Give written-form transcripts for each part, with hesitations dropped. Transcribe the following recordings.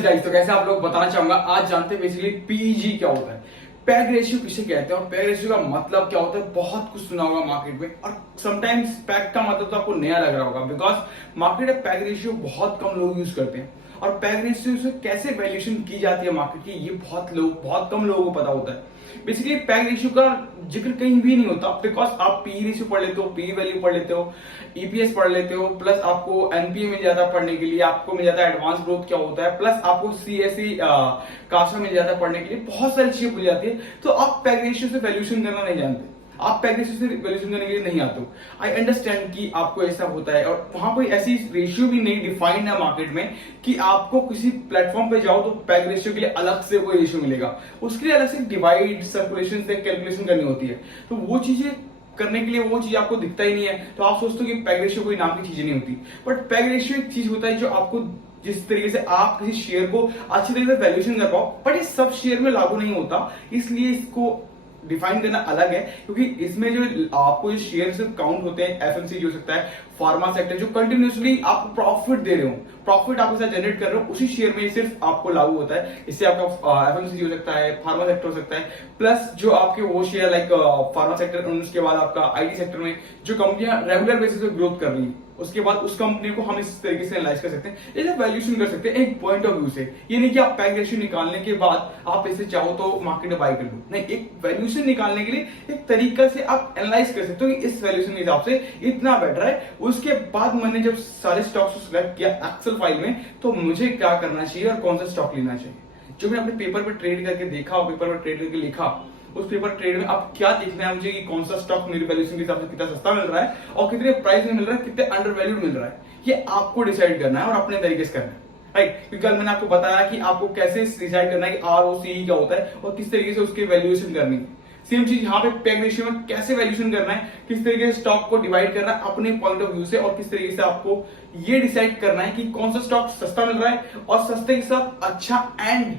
Guys, तो कैसे आप लोग बताना चाहूंगा। आज जानते हैं बेसिकली पीईजी क्या होता है, पैग रेशियो किसे कहते हैं और पैग रेशियो का मतलब क्या होता है। बहुत कुछ सुना होगा मार्केट में और समटाइम्स पैग का मतलब तो आपको नया लग रहा होगा, बिकॉज मार्केट में पैग रेशियो बहुत कम लोग यूज करते हैं और पैग रेशियो से कैसे वैल्यूएशन की जाती है मार्केट की, ये बहुत कम लोगों को पता होता है। बेसिकली पैग रेशियो का जिक्र कहीं भी नहीं होता, बिकॉज आप पी रेशियो पढ़ लेते हो, पी वैल्यू पढ़ लेते हो, ईपीएस पढ़ लेते हो, प्लस आपको एनपीए मिल जाता है पढ़ने के लिए, आपको मिल जाता है एडवांस ग्रोथ क्या होता है, प्लस आपको सीएसई कासा मिल जाता है पढ़ने के लिए, बहुत सारी चीजें मिल जाती है। तो आप पैग रेशियो से वैल्यूएशन करना नहीं जानते, आप पैग रेशियो से वैल्यूएशन करने के लिए नहीं आते हो। आई अंडरस्टैंड कि आपको ऐसा होता है और वहां कोई ऐसी रेशियो भी नहीं डिफाइंड है मार्केट में कि आपको किसी प्लेटफॉर्म पे जाओ तो पैग रेशियो के लिए अलग से कोई रेशियो मिलेगा, उसके लिए अलग से डिवाइड सर्कुलेशन से कैलकुलेशन करनी होती है। तो वो चीजें करने के लिए वो चीज आपको दिखता ही नहीं है, तो आप सोचते हो कि पैग रेशियो कोई नाम की चीजें नहीं होती। बट पैग रेशियो एक चीज होता है जो आपको जिस तरीके से आप किसी शेयर को अच्छी तरीके से वैल्यूएशन कर पाओ, बट ये सब शेयर में लागू नहीं होता, इसलिए इसको डिफाइन करना अलग है। क्योंकि इसमें जो आपको जो शेयर से काउंट होते हैं, एफएमसीजी हो सकता है, फार्मा सेक्टर, जो कंटिन्यूसली आपको प्रॉफिट दे रहे हो, प्रॉफिट आपके साथ जनरेट कर रहे हो, उसी शेयर में सिर्फ आपको लागू होता है। इससे आपका एफएमसीजी हो सकता है, फार्मा सेक्टर हो सकता है, प्लस जो आपके वो शेयर लाइक फार्मा सेक्टर, उसके बाद आपका आईटी सेक्टर में जो कंपनियां रेगुलर बेसिस पे ग्रोथ कर रही है, उसके बाद उस कंपनी को हम इस तरीके से एनालाइज कर सकते हैं, ये वैल्यूएशन कर सकते हैं एक पॉइंट ऑफ व्यू से। ये नहीं कि आप पैग रेशियो निकालने के बाद आप इसे चाहो तो मार्केट में बाय कर लो, नहीं, एक वैल्यूएशन निकालने के लिए एक तरीका से आप एनालाइज कर सकते हो कि इस वैल्यूएशन के हिसाब से इतना बेटर है। उसके बाद मैंने जब सारे स्टॉक्स को सिलेक्ट किया एक्सेल फाइल में, तो मुझे क्या करना चाहिए और कौन सा स्टॉक लेना चाहिए, जो मैंने अपने पेपर पर ट्रेड करके देखा और पेपर पर ट्रेड करके लिखा, उस पेपर ट्रेड में अब क्या देखना है मुझे कि कौन सा स्टॉक मेरी वैल्यूएशन के हिसाब से कितना सस्ता मिल रहा है और कितने प्राइस में मिल रहा है, कितने अंडर वैल्यूड मिल रहा है, ये आपको डिसाइड करना है और अपने तरीके से करना है, राइट। क्योंकि कल मैंने आपको बताया कि आपको कैसे डिसाइड करना है कि आरओसी क्या होता है और किस तरीके से उसकी वैल्यूएशन करनी है। सेम चीज यहाँ पे पैग रेशियो में कैसे वैल्यूएशन करना है, किस तरीके से स्टॉक को डिवाइड करना है अपने पॉइंट ऑफ व्यू से, और किस तरीके से आपको ये डिसाइड करना है कि कौन सा स्टॉक सस्ता मिल रहा है और सस्ते के साथ अच्छा एंड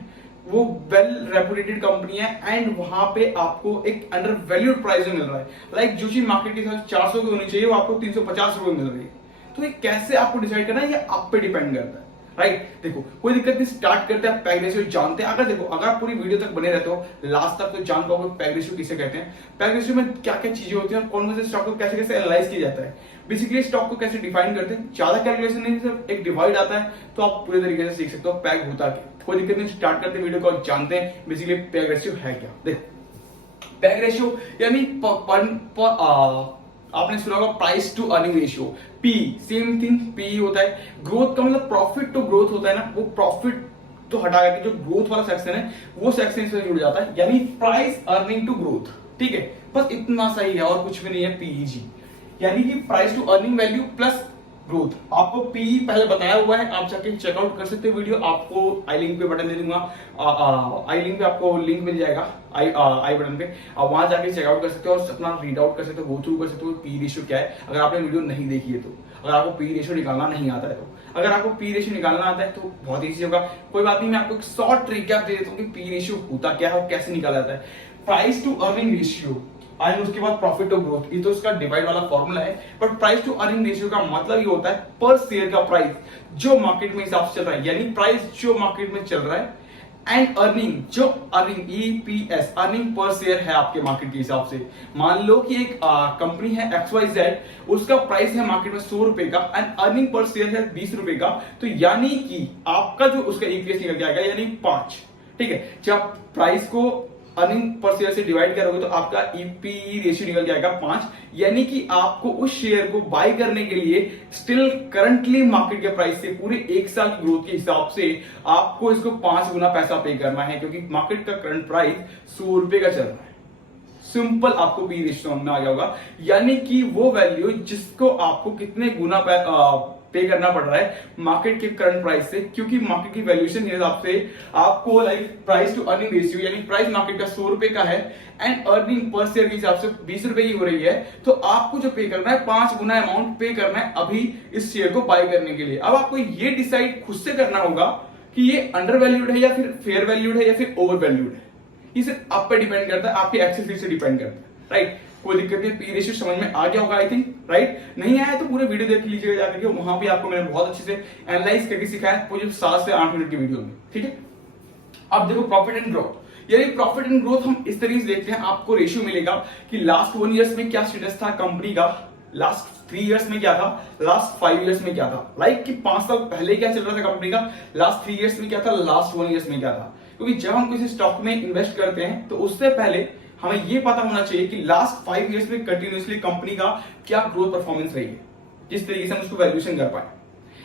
वो वेल रेपुटेटेड कंपनी है एंड वहां पे आपको एक अंडर वैल्यूड प्राइस में मिल रहा है। लाइक जो चीज मार्केट के हिसाब से 400 की होनी चाहिए वो आपको 350 रुपए मिल रही है। तो ये कैसे आपको डिसाइड करना है, ये आप पे डिपेंड करता है, राइट। देखो कोई दिक्कत नहीं, स्टार्ट करते हैं पैग रेशियो जानते हैं। अगर देखो अगर आप पूरी वीडियो तक बने रहते हो लास्ट तक तो जान पाओगे पैग रेशियो किसे कहते हैं, पैग रेशियो में क्या क्या चीजें होती हैं और कौन से स्टॉक को कैसे कैसे एनालाइज किया जाता है, बेसिकली स्टॉक को कैसे डिफाइन करते हैं। ज्यादा कैलकुलेशन नहीं, सिर्फ एक डिवाइड आता है तो आप पूरे तरीके से सीख सकते हो पैग होता क्या। कोई दिक्कत नहीं, स्टार्ट करते वीडियो को और जानते हैं बेसिकली पैग रेशियो है क्या। देखो पैग रेशियो यानी आपने सुना होगा price to earning ratio, P, same thing P होता है। ग्रोथ का मतलब प्रॉफिट टू ग्रोथ होता है ना, वो प्रॉफिट तो हटा करके जो ग्रोथ वाला सेक्शन है वो सेक्शन से जुड़ जाता है, यानी प्राइस अर्निंग टू ग्रोथ, ठीक है। बस इतना सही है और कुछ भी नहीं है पीईजी, यानी कि price to earning value plus growth. आपको पी पहले बताया हुआ है, आप जाके चेकआउट कर सकते हो वीडियो, आपको आई लिंक पे बटन दे दूंगा, आई लिंक पे आपको लिंक मिल जाएगा आई बटन पे, आप वहां जाके चेकआउट कर सकते हो और अपना रीड आउट कर सकते हो, गो थ्रू कर सकते हो पी रेशियो क्या है, अगर आपने वीडियो नहीं देखी है तो। अगर आपको पी रेशियो निकालना नहीं आता है तो, अगर आपको पी रेशियो निकालना आता है तो बहुत ईजी होगा। कोई बात नहीं, मैं आपको एक शॉर्ट रिकैप दे देता हूँ कि पी रेशियो होता क्या है और कैसे निकाला जाता है। Price to earning ratio and उसके बाद प्रॉफिट टू ग्रोथ, ये तो इसका डिवाइड वाला फॉर्मूला है। But price to earning ratio का मतलब ये होता है पर शेयर का प्राइस जो मार्केट में हिसाब से चल रहा है, यानी प्राइस जो मार्केट में चल रहा है, एंड अर्निंग जो earning EPS earning per share है आपके मार्केट के हिसाब से। मान लो कि एक कंपनी है XYZ, उसका प्राइस है मार्केट में 100 रुपए का एंड अर्निंग पर शेयर है 20 रुपए का, तो यानी कि आपका जो उसका ईपीएस निकल के आएगा यानी 5, ठीक है। जब प्राइस को अर्निंग पर शेयर से डिवाइड करोगे तो आपका ईपी रेशियो निकल के आएगा 5, यानी कि आपको उस शेयर को बाय करने के लिए स्टिल करंटली मार्केट के प्राइस से पूरे एक साल की ग्रोथ के हिसाब से आपको इसको 5 गुना पैसा पे करना है, क्योंकि मार्केट का करंट प्राइस 100 रुपए का चल रहा है। सिंपल आपको पी रेशियो में आ गया होगा, यानी कि वो वैल्यू जिसको आपको कितने गुना पे करना पड़ रहा है मार्केट के करंट प्राइस से, क्योंकि मार्केट की वैल्यूएशन के हिसाब से आपको like price to earning ratio, यानी प्राइस मार्केट का 100 रुपए का है एंड अर्निंग पर शेयर के हिसाब से 20 रुपए की हो रही है, तो आपको जो पे करना है 5 गुना अमाउंट पे करना है अभी इस शेयर को बाय करने के लिए। अब आपको ये डिसाइड खुद से करना होगा कि ये अंडर वैल्यूड है या फिर फेयर वैल्यूड है या फिर ओवर वैल्यूड है। ये सिर्फ आप पे डिपेंड करता है, आपके एक्सेस से डिपेंड करता है, राइट। कोई दिक्कत नहीं, पी रेशियो समझ में आ गया होगा आई थिंक, राइट? नहीं आया तो पूरे वीडियो देख लीजिएगा जाकर के, वहां भी आपको मैंने बहुत अच्छे से एनालाइज करके सिखाया मुझे 7 से 8 मिनट की वीडियो में, ठीक है? अब देखो प्रॉफिट एंड ग्रोथ, यानी प्रॉफिट एंड ग्रोथ हम इस तरीके से देखते हैं, आपको रेशियो मिलेगा कि लास्ट 1 ईयर्स में क्या स्टेटस था कंपनी का, लास्ट 3 इयर्स में क्या था, लास्ट 5 इयर्स में क्या था, लाइक कि 5 साल पहले क्या चल रहा था कंपनी का, लास्ट 3 इयर्स में क्या था, लास्ट 1 इयर्स में क्या था। क्योंकि जब हम किसी स्टॉक में इन्वेस्ट करते हैं तो उससे पहले हमें यह पता होना चाहिए कि लास्ट 5 इयर्स में कंटिन्यूअसली कंपनी का क्या ग्रोथ परफॉर्मेंस रही है, जिस तरीके से हम उसको वैल्यूएशन कर पाए।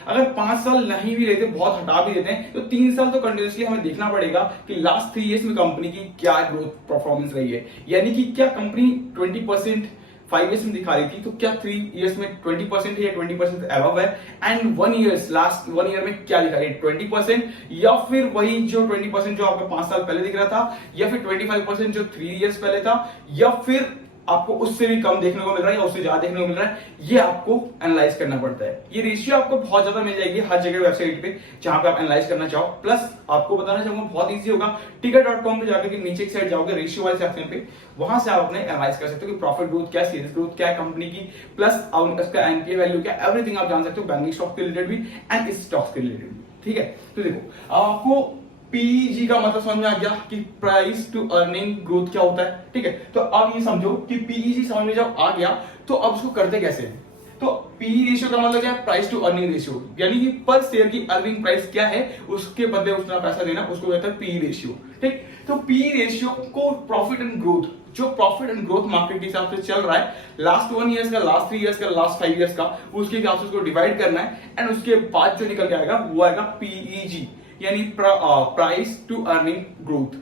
अगर 5 साल नहीं भी रहते, बहुत हटा भी देते हैं, तो 3 साल तो कंटिन्यूअसली हमें देखना पड़ेगा कि लास्ट 3 इयर्स में कंपनी की क्या ग्रोथ परफॉर्मेंस रही है। यानी कि क्या कंपनी 20% 5 इयर्स में दिखा रही थी, तो क्या 3 इयर्स में 20% है या 20% अबव है, एंड 1 ईयर्स लास्ट 1 ईयर में क्या दिखा रही है, 20% या फिर वही जो 20% जो आपका 5 साल पहले दिख रहा था, या फिर 25% जो 3 इयर्स पहले था, या फिर आपको उससे भी कम देखने को मिल रहा है या उससे ज्यादा देखने को मिल रहा है, ये आपको एनालाइज करना पड़ता है। ये रेशियो आपको बहुत ज्यादा मिल जाएगी हर जगह वेबसाइट पे जहां पे आप एनालाइज करना चाहो। प्लस आपको बताना चाहूंगा बहुत इजी होगा, टिकट.com पे जाकर के नीचे की साइड जाओगे रेशियो वाले सेक्शन पे, वहां से आप अपने एनालाइज कर सकते हो कि प्रॉफिट ग्रोथ क्या, सेल्स ग्रोथ क्या है कंपनी की, प्लस उसका एनपीए वैल्यू क्या, एवरीथिंग आप जान सकते हो, बैंकिंग स्टॉक के रिलेटेड भी एंड इस स्टॉक्स के रिलेटेड भी, ठीक है? तो देखो आपको पीजी का मतलब समझ में आ गया कि प्राइस टू अर्निंग ग्रोथ क्या होता है, ठीक है? तो अब ये समझो कि पीजी समझ में जब आ गया तो अब उसको करते कैसे हैं? तो पी रेशियो का मतलब क्या है, प्राइस टू अर्निंग रेशियो, यानी कि पर शेयर की अर्निंग प्राइस क्या है उसके बदले उतना पैसा देना, उसको कहते हैं पी रेशियो, ठीक? तो पी रेशियो को प्रॉफिट एंड ग्रोथ, जो प्रॉफिट एंड ग्रोथ मार्केट के हिसाब से चल रहा है लास्ट 1 ईयर्स का, लास्ट 3 इयर्स का, लास्ट 5 इयर्स का, उसके हिसाब से उसको डिवाइड करना है एंड उसके बाद जो निकल के आएगा वो आएगा पीईजी, यानी price to earning growth.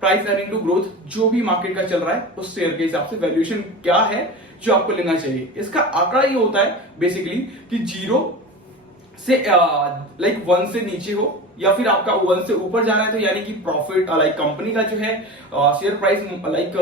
Price earning to growth जो भी मार्केट का चल रहा है उस शेयर के हिसाब से वैल्यूएशन क्या है जो आपको लेना चाहिए। इसका आंकड़ा ये होता है बेसिकली कि 0 से लाइक 1 से नीचे हो या फिर आपका 1 से ऊपर जा रहा है तो यानी कि प्रॉफिट लाइक कंपनी का जो है share price like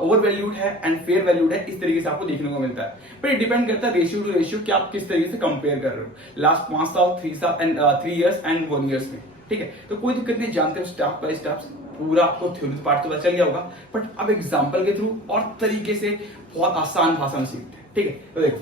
over valued है एंड फेयर वैल्यूड है, इस तरीके से आपको देखने को मिलता है। पर ये डिपेंड करता है रेशियो टू रेशियो कि आप किस तरीके से कंपेयर कर रहे हो लास्ट 5 साल, 3 साल एंड 3 इयर्स एंड 1 ईयर्स में, ठीक है? तो कोई दिक्कत नहीं, जानते हो स्टेप बाय स्टेप, पूरा आपको थ्योरी पार्ट तो पता चल गया होगा, बट अब एग्जांपल के थ्रू और तरीके से बहुत आसान भाषा में सीखते हैं, ठीक है? तो देखो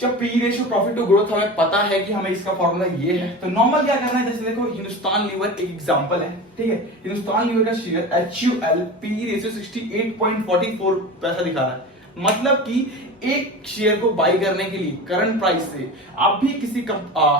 जब P ratio profit to growth हमें पता है कि हमें इसका फॉर्मूला ये है, तो नॉर्मल क्या करना है, जैसे देखो हिंदुस्तान लीवर एक एग्जांपल है, ठीक है? हिंदुस्तान लीवर का शेयर HUL पी रेशियो 68.44 पैसा दिखा रहा है, मतलब कि एक शेयर को बाई करने के लिए करंट प्राइस से आप भी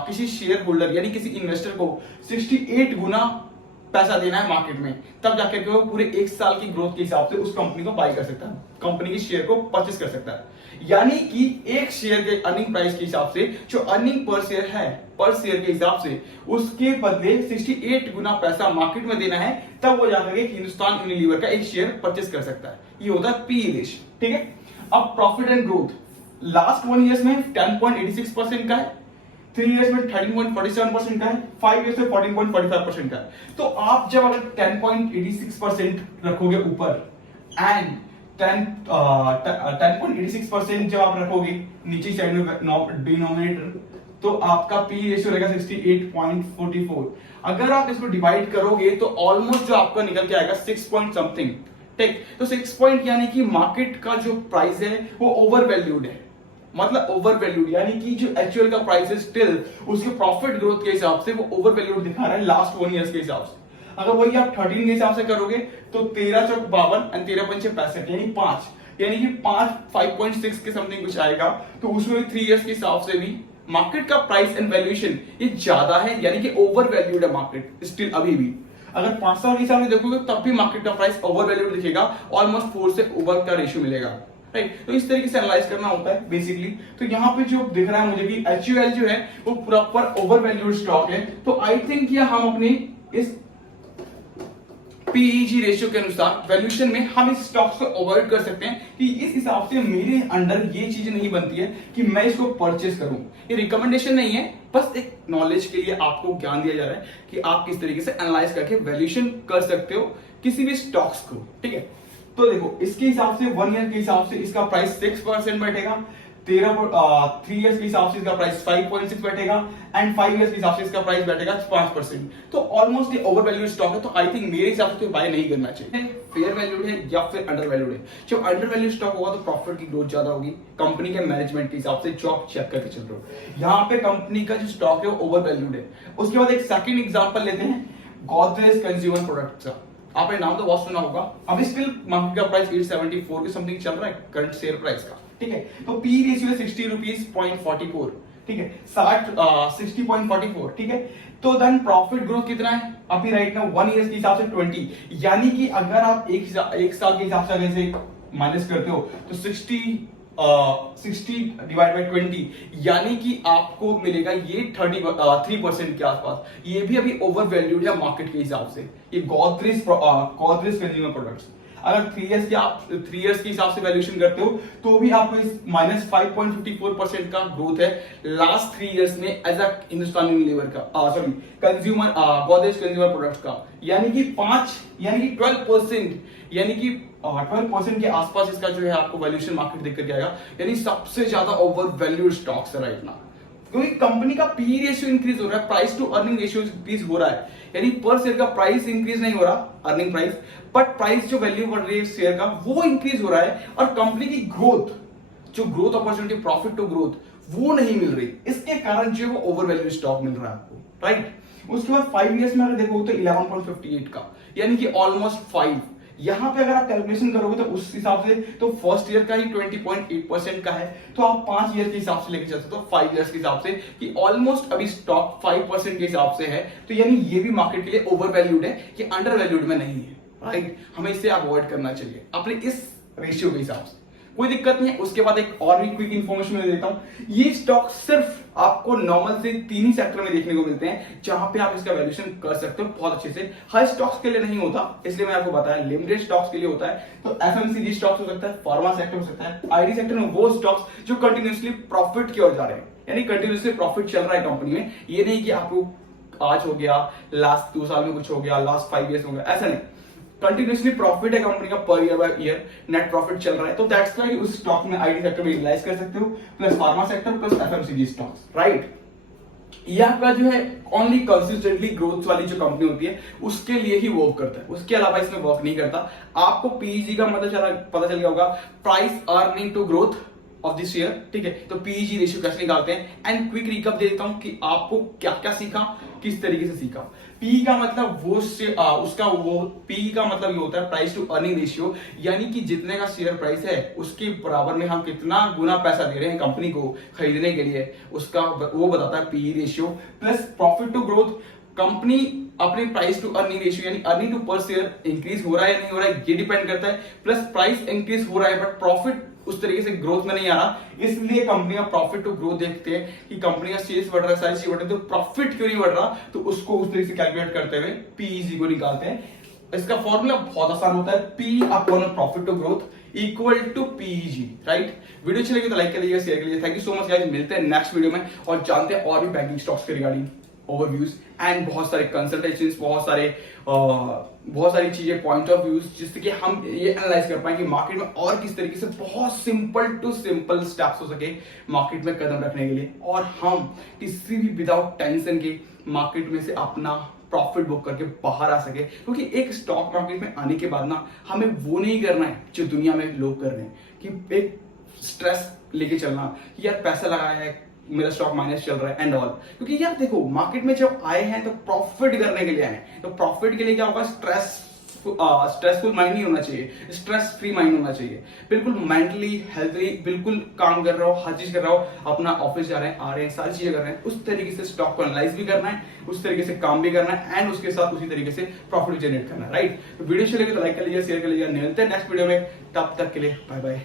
किसी शेयर होल्डर यानी किसी इन्वेस्टर को 68 गुना पैसा देना है मार्केट में, तब जाकर के वो पूरे 1 साल की ग्रोथ के हिसाब से उस कंपनी को बाई कर सकता है, कंपनी के शेयर को परचेस कर सकता है। यानी कि एक शेयर के अर्निंग प्राइस के हिसाब से जो अर्निंग पर शेयर है, पर शेयर के हिसाब से उसके बदले 68 गुना पैसा मार्केट में देना है, तब वो जाकर के हिंदुस्तान यूनिलीवर का एक शेयर परचेस कर सकता है। ये होता है पी रेशियो, ठीक है? अब profit and growth last 1 years में 10.86% का है, 3 इयर्स में 13.47% का है, 5 इयर्स में 14.45% का है। तो आप जब अगर 10.86% रखोगे ऊपर एंड 10.86% जब आप रखोगे नीचे साइड में डिनोमिनेटर, तो आपका पी रेशियो रहेगा 68.44। अगर आप इसको डिवाइड करोगे तो ऑलमोस्ट जो आपका निकल के आएगा 6 पॉइंट समथिंग, ठीक? तो 6 पॉइंट यानी कि मार्केट का जो प्राइस है वो ओवर वैल्यूड है, मतलब ओवर वैल्यूड यानी कि जो एक्चुअल का प्राइस है स्टिल उसके प्रॉफिट ग्रोथ के हिसाब से वो ओवर वैल्यूड दिखा रहा है लास्ट 1 ईयर्स के हिसाब से। अगर वही आप 13 के हिसाब से करोगे तो 13 चौक 52 एंड 13 पंचे 65 यानी 5, यानी कि 5.6 के समथिंग कुछ आएगा। तो उसमें 3 इयर्स के हिसाब से भी मार्केट का प्राइस एंड वैल्यूएशन ये ज्यादा है, यानी कि ओवर वैल्यूड है मार्केट स्टिल अभी भी। अगर 5 साल के हिसाब से देखोगे तब भी मार्केट का प्राइस ओवर वैल्यूड दिखेगा, ऑलमोस्ट 4 से ऊपर का रेशियो मिलेगा, राइट? तो इस तरीके से एनालाइज करना होता है बेसिकली। तो यहाँ पे जो दिख रहा है मुझे कि HUL जो है वो प्रॉपर ओवर वैल्यूड स्टॉक है, तो आई थिंक ये हम अपने इस पीईजी रेशियो के अनुसार वैल्यूएशन में हम इस स्टॉक्स को अवॉइड कर सकते हैं कि इस हिसाब से मेरे अंडर ये चीज नहीं बनती है कि मैं इसको परचेस करूं। ये रिकमेंडेशन नहीं है, बस एक नॉलेज के लिए आपको ज्ञान दिया जा रहा है कि आप किस तरीके से एनालाइज करके वैल्यूएशन कर सकते हो किसी भी स्टॉक्स को, ठीक है? तो देखो इसके हिसाब से 1 ईयर के हिसाब से इसका प्राइस 6% बैठेगा, 3 इयर्स के हिसाब से इसका प्राइस 5.6 बैठेगा एंड 5 इयर्स के हिसाब से इसका प्राइस बैठेगा 5%। तो ऑलमोस्ट ये ओवर वैल्यूड स्टॉक है, तो आई थिंक मेरे हिसाब से तो बाय नहीं करना चाहिए। फेयर वैल्यूड है या फिर अंडर वैल्यूड है। जब अंडर वैल्यूड स्टॉक होगा तो प्रॉफिट की ग्रोथ ज्यादा होगी कंपनी के मैनेजमेंट के हिसाब से, जो आप चेक करके चल रहे हो। यहाँ पे कंपनी का जो स्टॉक है वो ओवर वैल्यूड है। उसके बाद एक सेकंड एग्जांपल लेते हैं गोदरेज कंज्यूमर प्रोडक्ट्स का। आपने नाम तो बहुत सुना होगा। अभी स्टिल मार्केट का प्राइस 874 के समथिंग चल रहा है करंट शेयर प्राइस का, ठीक है। तो पी रेशियो है 60 रुपीज 0.44, ठीक है, 60.44, ठीक है। तो देन प्रॉफिट ग्रोथ कितना है अभी राइट नाउ 1 ईयर के हिसाब से 20, यानी कि अगर आप एक साल के हिसाब से अगर से माइनस करते हो तो 60 डिवाइड बाई 20, यानी कि आपको मिलेगा ये 3% के आसपास। ये भी अभी ओवर वैल्यूड है मार्केट के हिसाब से। ये गोदरेज कंज्यूमर प्रोडक्ट्स अगर 3 इयर्स के हिसाब से वैल्यूएशन करते हो तो भी आपको इस -5.54% का ग्रोथ है लास्ट 3 इयर्स में एज अ हिंदुस्तान यूनिलीवर का कंज्यूमर गोदरेज कंज्यूमर प्रोडक्ट्स का, यानी कि 12%, यानी कि 12% के आसपास इसका जो है आपको वैल्यूएशन मार्केट देख करके आएगा। यानी सबसे ज्यादा ओवर वैल्यूड स्टॉक्स है राइट नाउ, क्योंकि कंपनी का पी रेशियो इंक्रीज हो रहा है, price to earning ratio increase हो रहा है। यानी पर शेयर का प्राइस इंक्रीज नहीं हो रहा, अर्निंग प्राइस, बट प्राइस जो वैल्यू बढ़ रही है शेयर का वो इंक्रीज हो रहा है। और कंपनी की ग्रोथ, जो growth opportunity profit to growth, वो नहीं मिल रही। इसके कारण जो है वो ओवर वैल्यू स्टॉक मिल रहा है आपको, राइट। उसके बाद 5 इयर्स में अगर देखो तो 11.58 का, यानी कि ऑलमोस्ट 5। यहां पे अगर आप कैलकुलेशन करोगे तो उस हिसाब से तो फर्स्ट ईयर का ही 20.8% का है, तो आप 5 ईयर के हिसाब से लेके चल सकते हो 5 इयर्स के हिसाब से कि ऑलमोस्ट अभी स्टॉक 5% के हिसाब से है। तो यानी ये भी मार्केट के लिए ओवर वैल्यूड है, ये अंडर वैल्यूड में नहीं है, राइट। हमें इसे अवॉइड करना चाहिए अपने इस रेशियो के हिसाब से, कोई दिक्कत नहीं है। उसके बाद एक और भी क्विक इन्फॉर्मेशन मैं देता हूं। ये स्टॉक सिर्फ आपको नॉर्मल से 3 ही सेक्टर में देखने को मिलते हैं जहां पे आप इसका वैल्यूएशन कर सकते हो बहुत अच्छे से। हर स्टॉक्स के लिए नहीं होता, इसलिए मैं आपको बताया लिमिटेड स्टॉक्स के लिए होता है। तो एफएमसीजी स्टॉक्स हो सकता है, फार्मा सेक्टर हो सकता है, आईटी सेक्टर में वो स्टॉक्स जो कंटिन्यूअसली प्रॉफिट की ओर जा रहे हैं, यानी कंटिन्यूअसली प्रॉफिट चल रहा है कंपनी में। ये नहीं कि आपको आज हो गया, लास्ट 2 साल में कुछ हो गया, लास्ट 5 इयर्स हो गया, ऐसा नहीं। कंटिन्यूअसली प्रॉफिट है कंपनी का, per year by year net profit चल रहा है। तो दैट्स व्हाई उस स्टॉक में आईटी सेक्टर में एनालाइज कर सकते हो, plus pharma sector plus FMCG stocks, right. ये आपका जो है ओनली कंसिस्टेंटली ग्रोथ वाली जो कंपनी होती है उसके लिए ही वर्क करता है, उसके अलावा इसमें वर्क नहीं करता। आपको पीईजी का मतलब पता चल गया होगा, price earning to growth of this year, ठीक है। तो पीईजी रेशियो कैसे निकालते हैं एंड क्विक रिकैप दे देता हूं कि आपको क्या क्या सीखा, किस तरीके से सीखा। पी का मतलब पी का मतलब ये होता है प्राइस टू अर्निंग रेशियो, यानी कि जितने का शेयर प्राइस है उसके बराबर में हम कितना गुना पैसा दे रहे हैं कंपनी को खरीदने के लिए, उसका वो बताता है P ratio. Plus profit to growth, company अपने प्राइस टू अर्निंग रेशियो यानी earning to per share increase हो रहा है या नहीं हो रहा है ये डिपेंड करता है। प्लस प्राइस इंक्रीज हो रहा है बट प्रॉफिट उस तरीके से ग्रोथ में नहीं आ रहा, इसलिए कंपनी का प्रॉफिट टू ग्रोथ देखते हैं कि कंपनी का सेल्स बढ़ रहा है, सारी चीज बढ़ रही है, तो प्रॉफिट क्यों नहीं बढ़ रहा, तो उसको उस तरीके से कैलकुलेट करते हुए पीईजी को निकालते हैं। इसका फॉर्मूला बहुत आसान होता है, P upon profit to growth equal to PEG, right. Video अच्छी लगी तो लाइक कर लीजिए, शेयर कर लीजिए। Thank you so much guys, मिलते हैं नेक्स्ट वीडियो में और जानते हैं और भी बैंकिंग स्टॉक्स के रिगार्डिंग ओवरव्यूज एंड बहुत सारे कंसल्टेशंस, बहुत सारी चीजें, पॉइंट ऑफ व्यूज, जिससे कि हम ये एनालाइज कर पाए कि मार्केट में और किस तरीके से बहुत सिंपल टू सिंपल स्टेप्स हो सके मार्केट में कदम रखने के लिए, और हम किसी भी विदाउट टेंशन के मार्केट में से अपना प्रॉफिट बुक करके बाहर आ सके। क्योंकि एक स्टॉक मार्केट में आने के बाद ना हमें वो नहीं करना है जो दुनिया में लोग कर रहे हैं कि एक स्ट्रेस लेके चलना कि यार पैसा लगाया है, मेरा स्टॉक माइनस चल रहा है एंड ऑल। क्योंकि यार देखो, मार्केट में जब आए हैं तो प्रॉफिट करने के लिए आए हैं, तो प्रॉफिट के लिए क्या होगा, स्ट्रेसफुल माइंड नहीं होना चाहिए, स्ट्रेस फ्री माइंड होना चाहिए। बिल्कुल मेंटली हेल्थली बिल्कुल काम कर रहा हो, हर चीज कर रहा हो, अपना ऑफिस जा रहे हैं, आ रहे हैं, सारी चीजें कर रहे हैं, उस तरीके से स्टॉक को एनालाइज भी करना है, उस तरीके से काम भी करना है एंड उसके साथ उसी तरीके से प्रॉफिट जनरेट करना है, राइट। तो वीडियो अच्छी लगे तो लाइक कर लीजिए, शेयर कर लीजिए। मिलते हैं नेक्स्ट वीडियो में, तब तक के लिए बाय बाय।